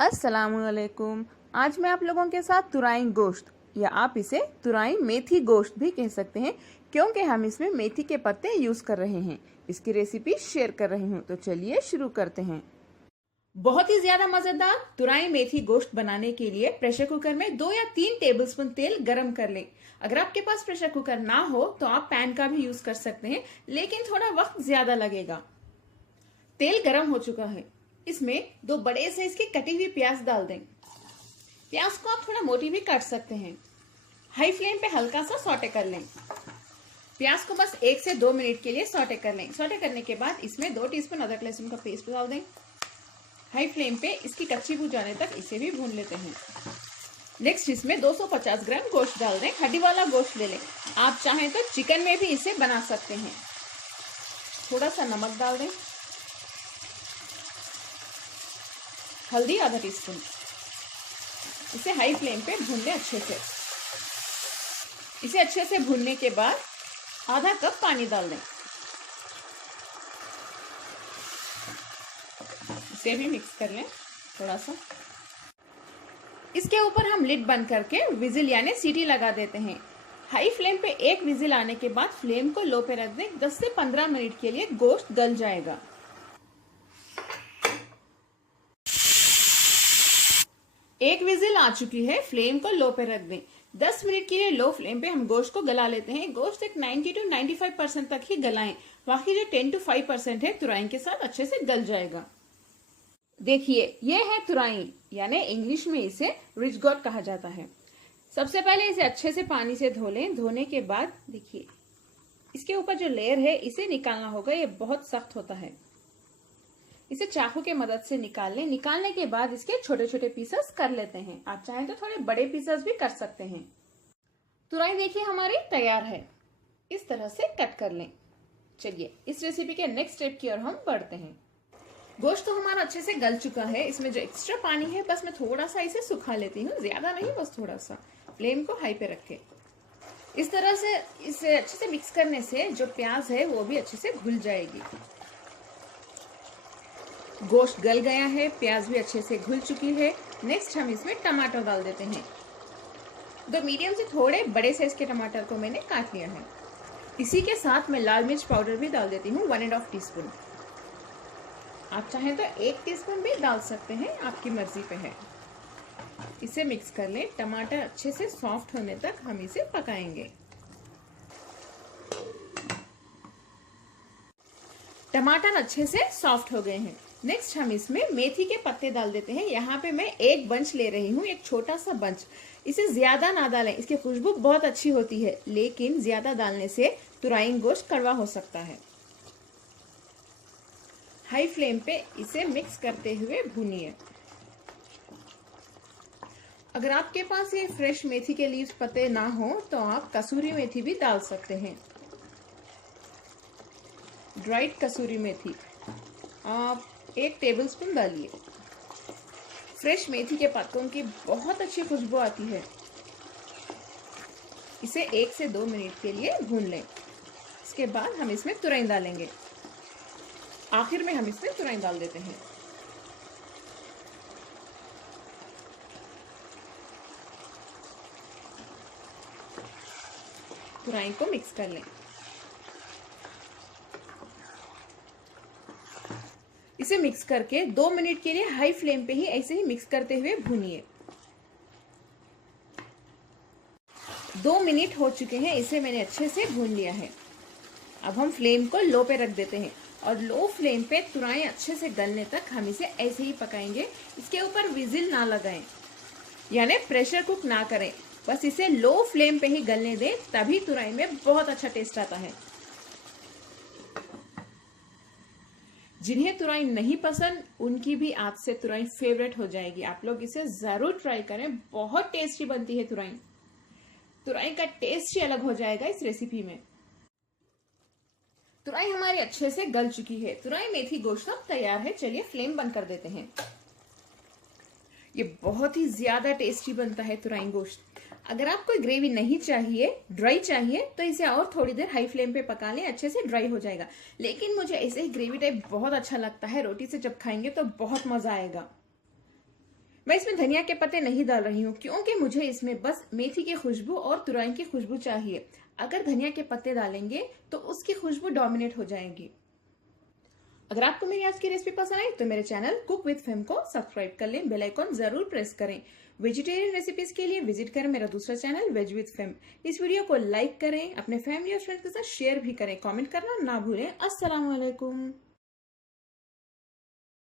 अस्सलामुअलैकुम। आज मैं आप लोगों के साथ तुरई गोश्त या आप इसे तुरई मेथी गोश्त भी कह सकते हैं, क्योंकि हम इसमें मेथी के पत्ते यूज कर रहे हैं। इसकी रेसिपी शेयर कर रही हूँ, तो चलिए शुरू करते हैं। बहुत ही ज्यादा मजेदार तुरई मेथी गोश्त बनाने के लिए प्रेशर कुकर में 2 या 3 टेबलस्पून तेल गरम कर लें। अगर आपके पास प्रेशर कुकर ना हो तो आप पैन का भी यूज कर सकते हैं, लेकिन थोड़ा वक्त ज्यादा लगेगा। तेल गरम हो चुका है, इसमें 2 बड़े साइज की कटी हुई प्याज डाल दें। प्याज को आप थोड़ा मोटी भी काट सकते हैं। हाई फ्लेम पे हल्का सा सौटे कर लें। प्याज को बस 1 से 2 मिनट के लिए सौटे कर लें। सौटे करने के बाद इसमें 2 टीस्पून अदरक लहसुन का पेस्ट डाल दें। हाई फ्लेम पे इसकी कच्ची बू जाने तक इसे भी भून लेते हैं। नेक्स्ट इसमें 250 ग्राम गोश्त डाल दें। हड्डी वाला गोश्त ले लें। आप चाहें तो चिकन में भी इसे बना सकते हैं। थोड़ा सा नमक डाल दें। हल्दी आधा टीस्पून। इसे हाई फ्लेम पे भून लें अच्छे से। इसे अच्छे से भूनने के बाद आधा कप पानी डाल दें। इसे भी मिक्स कर लें थोड़ा सा। इसके ऊपर हम लिड बंद करके विजिल यानी सीटी लगा देते हैं। हाई फ्लेम पे 1 विजिल आने के बाद फ्लेम को लो पे रख दें। 10 से 15 मिनट के लिए गोश्त गल जाएगा। एक विजिल आ चुकी है, फ्लेम को लो पे रख दें। 10 मिनट के लिए लो फ्लेम पे हम गोश्त को गला लेते हैं। गोश्त एक 90 to 95% तक ही गलाएं। बाकी जो 10 to 5% है तुरई के साथ अच्छे से गल जाएगा। देखिए, ये है तुरई, यानी इंग्लिश में इसे रिच गॉट कहा जाता है। सबसे पहले इसे अच्छे से पानी से धो लें। धोने के बाद देखिए, इसके ऊपर जो लेयर है इसे निकालना होगा। ये बहुत सख्त होता है। इसे चाकू के मदद से निकाल लें। निकालने के बाद इसके छोटे छोटे पीसेस कर लेते हैं। आप चाहें तो थोड़े बड़े पीसेस भी कर सकते हैं। तुरई देखिए हमारी तैयार है। इस तरह से कट कर लें। चलिए इस रेसिपी के नेक्स्ट स्टेप की ओर हम बढ़ते हैं। गोश्त तो हमारा अच्छे से गल चुका है। इसमें जो एक्स्ट्रा पानी है बस मैं थोड़ा सा इसे सुखा लेती हूँ, ज्यादा नहीं, बस थोड़ा सा। फ्लेम को हाई पे रखें। इस तरह से इसे अच्छे से मिक्स करने से जो प्याज है वो भी अच्छे से घुल जाएगी। गोश्त गल गया है, प्याज भी अच्छे से घुल चुकी है। नेक्स्ट हम इसमें टमाटर डाल देते हैं। 2 मीडियम से थोड़े बड़े साइज के टमाटर को मैंने काट लिया है। इसी के साथ मैं लाल मिर्च पाउडर भी डाल देती हूँ, 1.5 टीस्पून। आप चाहें तो 1 टीस्पून भी डाल सकते हैं, आपकी मर्जी पे है। इसे मिक्स कर लें। टमाटर अच्छे से सॉफ्ट होने तक हम इसे पकाएंगे। टमाटर अच्छे से सॉफ्ट हो गए हैं। नेक्स्ट हम इसमें मेथी के पत्ते डाल देते हैं। यहाँ पे मैं 1 बंच ले रही हूँ, एक छोटा सा बंच। इसे ज्यादा ना डालें, इसकी खुशबू बहुत अच्छी होती है, लेकिन ज्यादा डालने से तुरई गोश्त कड़वा हो सकता है। हाई फ्लेम पे इसे मिक्स करते हुए भूनिए। अगर आपके पास ये फ्रेश मेथी के लीव्स पत्ते ना हो तो आप कसूरी मेथी भी डाल सकते हैं। ड्राइड कसूरी मेथी आप 1 टेबलस्पून डालिए। फ्रेश मेथी के पत्तों की बहुत अच्छी खुशबू आती है। इसे 1 से 2 मिनट के लिए भून लें। इसके बाद हम इसमें तुरई डालेंगे। आखिर में हम इसमें तुरई डाल देते हैं। तुरई को मिक्स कर लें। इसे मिक्स करके 2 मिनट के लिए हाई फ्लेम पे ही ऐसे ही मिक्स करते हुए भूनिए। 2 मिनट हो चुके हैं, इसे मैंने अच्छे से भून लिया है। अब हम फ्लेम को लो पे रख देते हैं और लो फ्लेम पे तुरई अच्छे से गलने तक हम इसे ऐसे ही पकाएंगे। इसके ऊपर विजिल ना लगाएं, यानी प्रेशर कुक ना करें। बस इसे लो फ्लेम पे ही गलने दें, तभी तुरई में बहुत अच्छा टेस्ट आता है। जिन्हें तुरई नहीं पसंद उनकी भी आज से तुरई फेवरेट हो जाएगी। आप लोग इसे जरूर ट्राई करें, बहुत टेस्टी बनती है तुरई। तुरई का टेस्ट ही अलग हो जाएगा इस रेसिपी में। तुरई हमारी अच्छे से गल चुकी है। तुरई मेथी गोश्त अब तैयार है। चलिए फ्लेम बंद कर देते हैं। ये बहुत ही ज्यादा टेस्टी बनता है तुरई गोश्त। अगर आपको ग्रेवी नहीं चाहिए, ड्राई चाहिए, तो इसे और थोड़ी देर हाई फ्लेम पे पका लें, अच्छे से ड्राई हो जाएगा। लेकिन मुझे ऐसे ही ग्रेवी टाइप बहुत अच्छा लगता है, रोटी से जब खाएंगे तो बहुत मजा आएगा। मैं इसमें धनिया के पत्ते नहीं डाल रही हूँ क्योंकि मुझे इसमें बस मेथी की खुशबू और तुरई की खुशबू चाहिए। अगर धनिया के पत्ते डालेंगे तो उसकी खुशबू डोमिनेट हो जाएगी। अगर आपको मेरी आज की रेसिपी पसंद आई तो मेरे चैनल कुक विद फेम को सब्सक्राइब कर लें, बेल आइकॉन जरूर प्रेस करें। वेजिटेरियन रेसिपीज के लिए विजिट करें मेरा दूसरा चैनल वेज विद फेम। इस वीडियो को लाइक करें, अपने फैमिली और फ्रेंड्स के साथ शेयर भी करें, कमेंट करना ना भूलें। अस्सलाम वालेकुम।